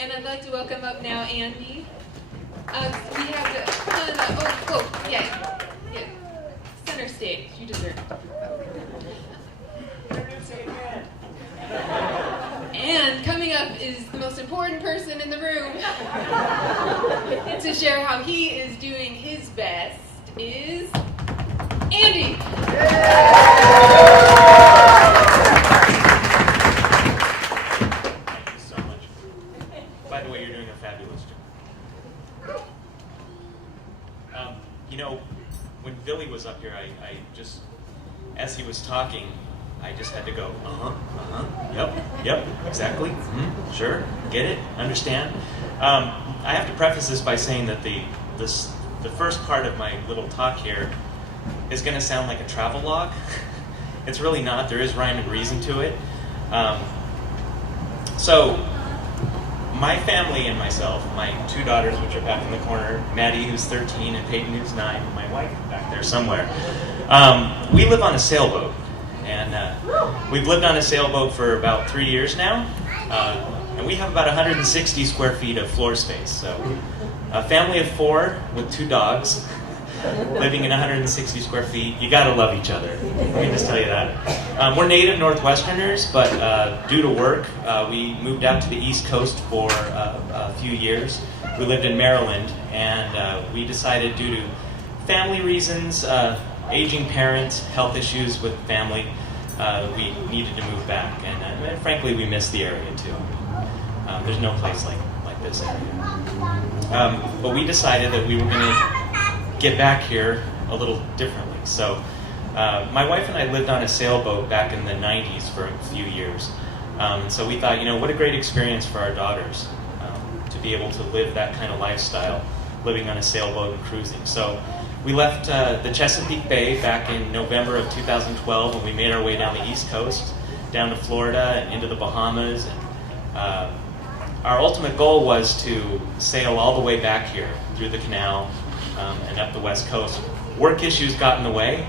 And I'd like to welcome up now Andy. We have yeah, center stage. You deserve it. And coming up is the most important person in the room to share how he is doing his best is Andy. Thank you so much. By the way, you're doing a fabulous job. When Billy was up here, I just, as he was talking, I just had to go, yep, exactly, sure, get it, understand. I have to preface this by saying that the first part of my little talk here is going to sound like a travel log. It's really not. There is rhyme and reason to it. So, my family and myself, my two daughters, which are back in the corner, Maddie, who's 13, and Peyton, who's 9, and my wife back there somewhere, we live on a sailboat. And we've lived on a sailboat for about 3 years now, and we have about 160 square feet of floor space. So, a family of 4 with 2 dogs, living in 160 square feet. You gotta love each other. Let me just tell you that. We're native Northwesterners, but due to work, we moved out to the East Coast for a few years. We lived in Maryland, and we decided, due to family reasons, aging parents, health issues with family, we needed to move back. And frankly, we miss the area too. There's no place like this area. But we decided that we were going to get back here a little differently. So my wife and I lived on a sailboat back in the 90s for a few years. So we thought, what a great experience for our daughters to be able to live that kind of lifestyle, living on a sailboat and cruising. So we left the Chesapeake Bay back in November of 2012, and we made our way down the East Coast, down to Florida and into the Bahamas. And our ultimate goal was to sail all the way back here through the canal and up the West Coast. Work issues got in the way,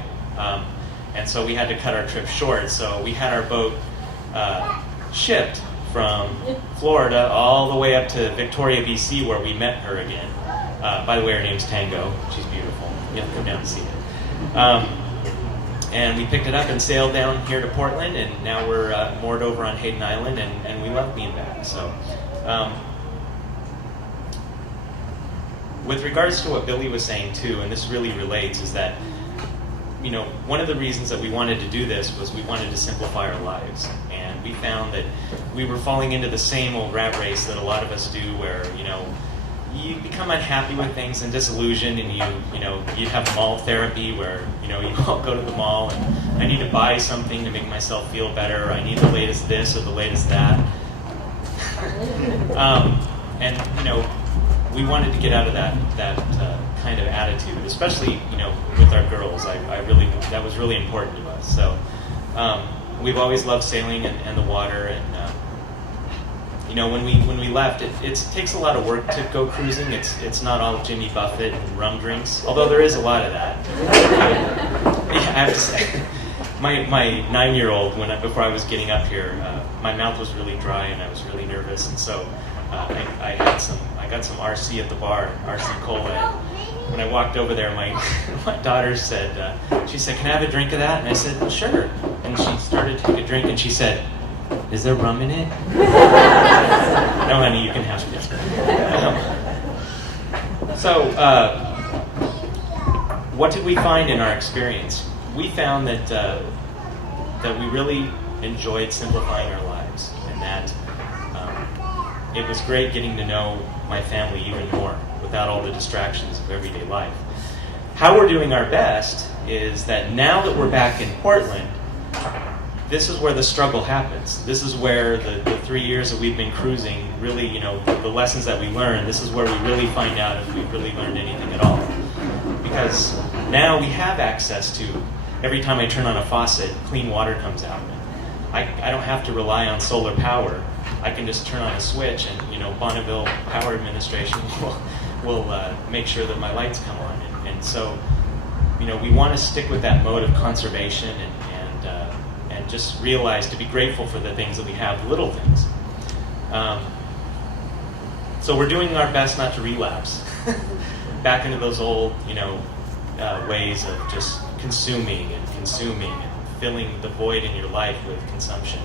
and so we had to cut our trip short. So we had our boat shipped from Florida all the way up to Victoria, BC, where we met her again. By the way, her name's Tango. She's beautiful. You have to come down and see it. And we picked it up and sailed down here to Portland, and now we're moored over on Hayden Island, and we love being back. So, with regards to what Billy was saying too, and this really relates, is that one of the reasons that we wanted to do this was we wanted to simplify our lives, and we found that we were falling into the same old rat race that a lot of us do, where you become unhappy with things and disillusioned, and you have mall therapy where you all go to the mall and I need to buy something to make myself feel better, or I need the latest this or the latest that. And we wanted to get out of that kind of attitude, especially with our girls. I really, that was really important to us. So we've always loved sailing and the water, and when we left, it takes a lot of work to go cruising. It's not all Jimmy Buffett and rum drinks, although there is a lot of that. I have to say, my 9-year-old, before I was getting up here, my mouth was really dry and I was really nervous, and so I got some RC at the bar, RC Cola. And when I walked over there, my daughter said, she said, "Can I have a drink of that?" And I said, "Well, sure." And she started to take a drink, and she said, "Is there rum in it?" No, honey, you can have it. What did we find in our experience? We found that we really enjoyed simplifying our lives, and that it was great getting to know my family even more without all the distractions of everyday life. How we're doing our best is that now that we're back in Portland, this is where the struggle happens. This is where the 3 years that we've been cruising, really, the lessons that we learned, this is where we really find out if we've really learned anything at all. Because now we have access to, every time I turn on a faucet, clean water comes out. I don't have to rely on solar power. I can just turn on a switch, and Bonneville Power Administration will make sure that my lights come on. And so, we want to stick with that mode of conservation and just realize to be grateful for the things that we have, little things. So we're doing our best not to relapse back into those old, ways of just consuming and filling the void in your life with consumption.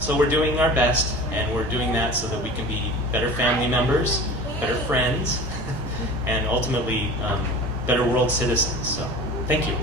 So we're doing our best, and we're doing that so that we can be better family members, better friends, and ultimately better world citizens. So thank you.